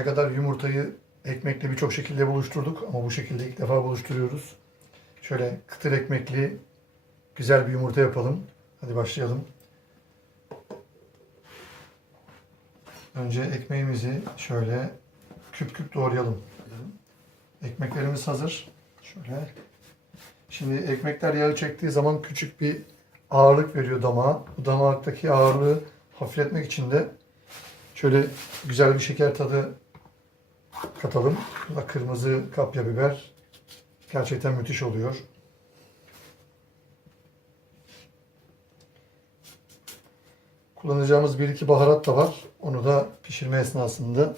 Arkadaşlar yumurtayı ekmekle birçok şekilde buluşturduk ama bu şekilde ilk defa buluşturuyoruz. Şöyle kıtır ekmekli güzel bir yumurta yapalım. Hadi başlayalım. Önce ekmeğimizi şöyle küp küp doğrayalım. Ekmeklerimiz hazır. Şöyle. Şimdi ekmekler yağı çektiği zaman küçük bir ağırlık veriyor damağa. Bu damaktaki ağırlığı hafifletmek için de şöyle güzel bir şeker tadı katalım. Bu da kırmızı kapya biber. Gerçekten müthiş oluyor. Kullanacağımız bir iki baharat da var. Onu da pişirme esnasında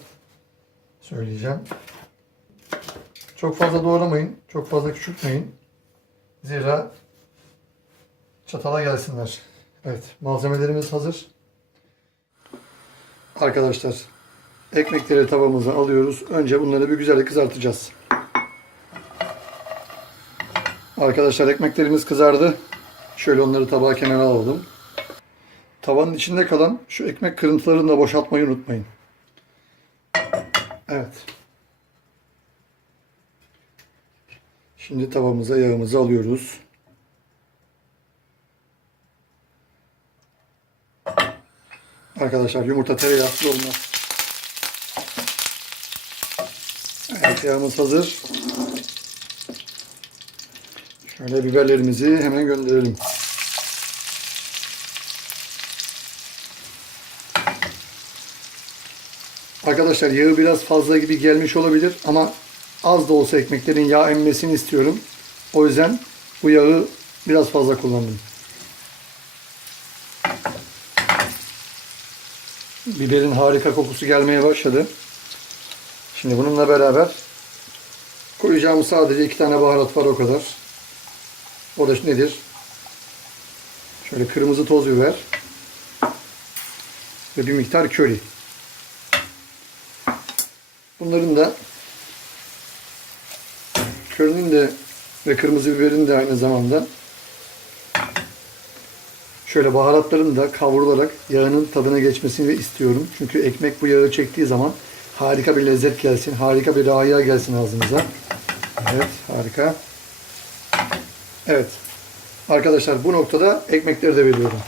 söyleyeceğim. Çok fazla doğramayın. Çok fazla küçültmeyin. Zira çatala gelsinler. Evet malzemelerimiz hazır. Arkadaşlar ekmekleri tavamıza alıyoruz. Önce bunları bir güzel kızartacağız. Arkadaşlar ekmeklerimiz kızardı. Şöyle onları tabağa kenara alalım. Tavanın içinde kalan şu ekmek kırıntılarını da boşaltmayı unutmayın. Evet. Şimdi tavamıza yağımızı alıyoruz. Arkadaşlar yumurta tereyağsız olmaz. Evet yağımız hazır. Şöyle biberlerimizi hemen gönderelim. Arkadaşlar yağı biraz fazla gibi gelmiş olabilir ama az da olsa ekmeklerin yağ emmesini istiyorum. O yüzden bu yağı biraz fazla kullandım. Biberin harika kokusu gelmeye başladı. Şimdi bununla beraber koyacağımız sadece iki tane baharat var o kadar. O da nedir? Şöyle kırmızı toz biber ve bir miktar köri. Bunların da körünün de ve kırmızı biberin de aynı zamanda şöyle baharatların da kavrularak yağının tadına geçmesini istiyorum. Çünkü ekmek bu yağı çektiği zaman harika bir lezzet gelsin, harika bir raya gelsin ağzımıza. Evet, harika. Evet. Arkadaşlar bu noktada ekmekleri de veriyorum.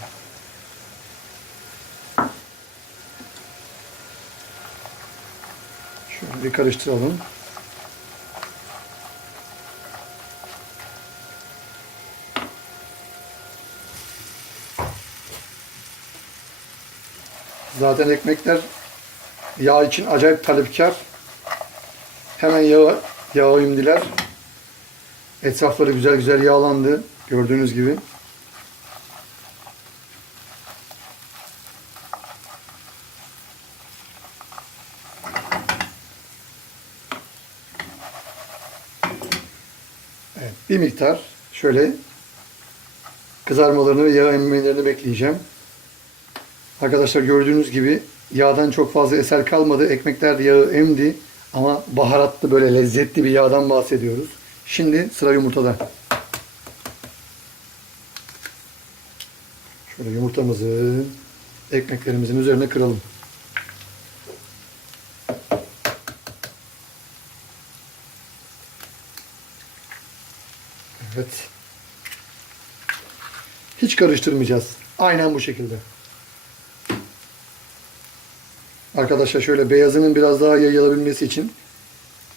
Şöyle bir karıştıralım. Zaten ekmekler yağ için acayip talepkar. Hemen yağa, yağa imdiler. Etrafları güzel güzel yağlandı. Gördüğünüz gibi. Evet, bir miktar şöyle kızarmalarını ve yağ emmelerini bekleyeceğim. Arkadaşlar gördüğünüz gibi yağdan çok fazla eser kalmadı. Ekmekler yağı emdi ama baharatlı böyle lezzetli bir yağdan bahsediyoruz. Şimdi sıra yumurtada. Şöyle yumurtamızı ekmeklerimizin üzerine kıralım. Evet. Hiç karıştırmayacağız. Aynen bu şekilde. Arkadaşlar şöyle beyazının biraz daha yayılabilmesi için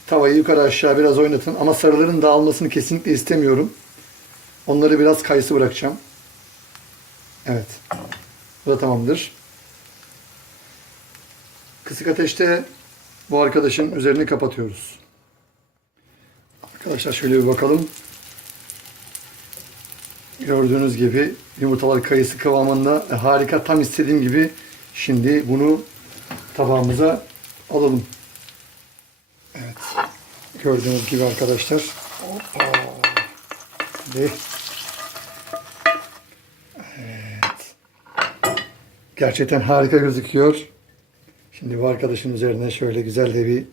tavayı yukarı aşağı biraz oynatın. Ama sarıların dağılmasını kesinlikle istemiyorum. Onları biraz kayısı bırakacağım. Evet. Bu da tamamdır. Kısık ateşte bu arkadaşın üzerini kapatıyoruz. Arkadaşlar şöyle bir bakalım. Gördüğünüz gibi yumurtalar kayısı kıvamında E, harika tam istediğim gibi. Şimdi bunu tabağımıza alalım. Evet. Gördüğünüz gibi arkadaşlar. Şimdi. Evet. Gerçekten harika gözüküyor. Şimdi bu arkadaşın üzerine şöyle güzel de bir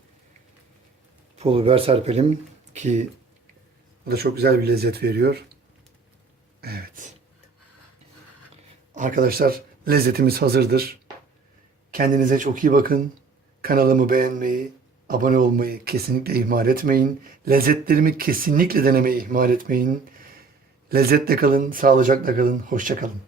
pul biber serpelim ki bu da çok güzel bir lezzet veriyor. Evet. Arkadaşlar lezzetimiz hazırdır. Kendinize çok iyi bakın. Kanalımı beğenmeyi, abone olmayı kesinlikle ihmal etmeyin. Lezzetlerimi kesinlikle denemeyi ihmal etmeyin. Lezzetle kalın, sağlıcakla kalın, hoşça kalın.